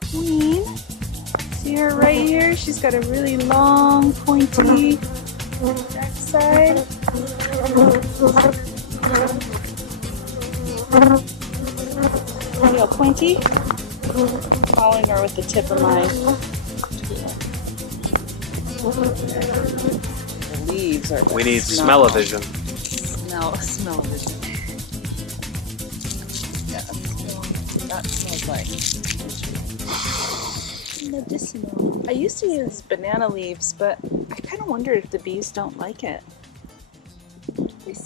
the queen. See her right here? She's got a really long, pointy backside. Real pointy. Following her with the tip of my tool. The leaves are. We need smell-o-vision. Smell-o-vision. Yeah, that smells like medicinal. I used to use banana leaves, but I kind of wonder if the bees don't like it.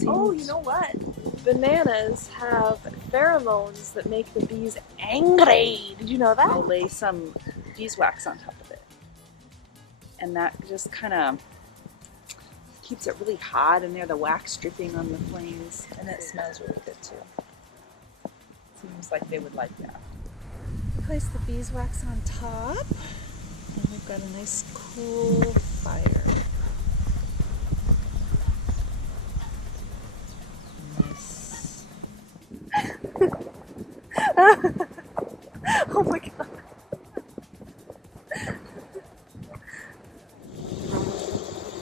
Oh, you know what? Bananas have pheromones that make the bees angry. Did you know that? I'll lay some beeswax on top of it. And that just kind of keeps it really hot in there, the wax dripping on the flames. And it smells really good too. Seems like they would like that. Place the beeswax on top. And we've got a nice cool fire. Oh my god.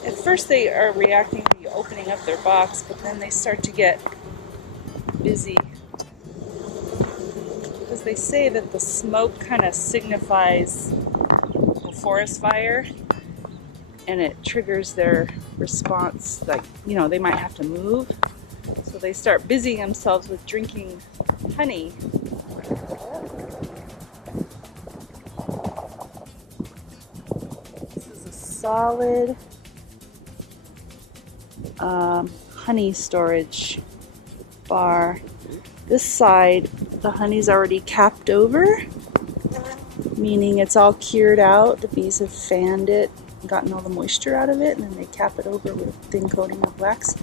At first they are reacting to you opening up their box, but then they start to get busy. Because they say that the smoke kind of signifies a forest fire, and it triggers their response, like, you know, they might have to move. So they start busying themselves with drinking honey. This is a solid honey storage bar. This side, the honey's already capped over, meaning it's all cured out. The bees have fanned it, gotten all the moisture out of it, and then they cap it over with a thin coating of wax.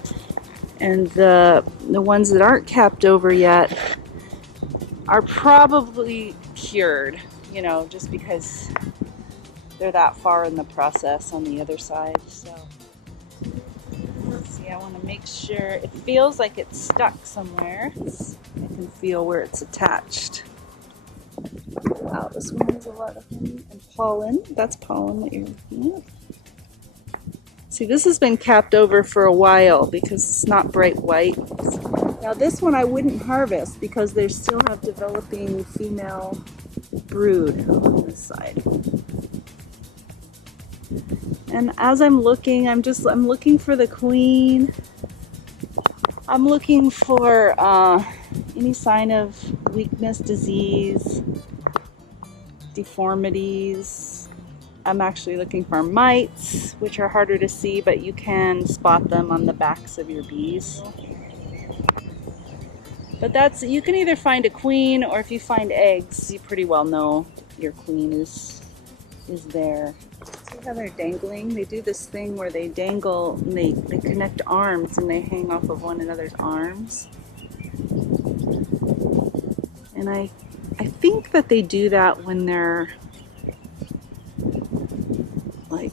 And the ones that aren't capped over yet are probably cured, you know, just because they're that far in the process on the other side. So, see, I want to make sure it feels like it's stuck somewhere. I can feel where it's attached. Wow, this one has a lot of honey and pollen. That's pollen that you're looking at. See, this has been capped over for a while because it's not bright white. Now this one I wouldn't harvest because they still have developing female brood on this side. And as I'm looking, I'm looking for the queen. I'm looking for any sign of weakness, disease, deformities. I'm actually looking for mites, which are harder to see, but you can spot them on the backs of your bees. But you can either find a queen, or if you find eggs, you pretty well know your queen is there. See how they're dangling? They do this thing where they dangle and they connect arms and they hang off of one another's arms. And I think that they do that when they're like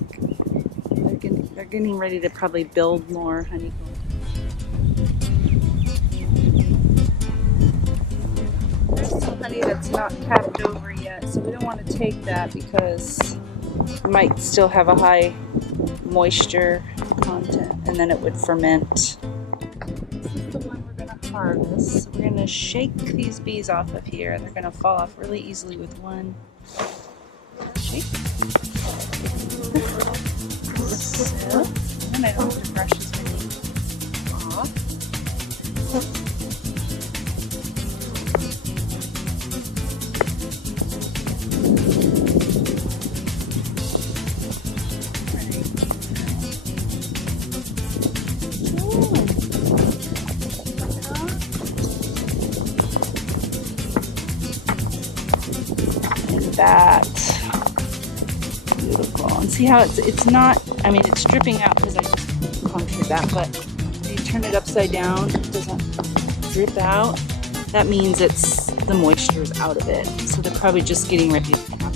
they're getting ready to probably build more honeycomb. There's some honey that's not capped over yet, so we don't want to take that because it might still have a high moisture content, and then it would ferment. This is the one we're going to harvest. So we're going to shake these bees off of here, and they're going to fall off really easily with one shake. So, and I don't have to brush as many off. That beautiful. And see how it's not, I mean, it's dripping out because I just punctured that, but when you turn it upside down, it doesn't drip out. That means the moisture is out of it. So they're probably just getting ready to cap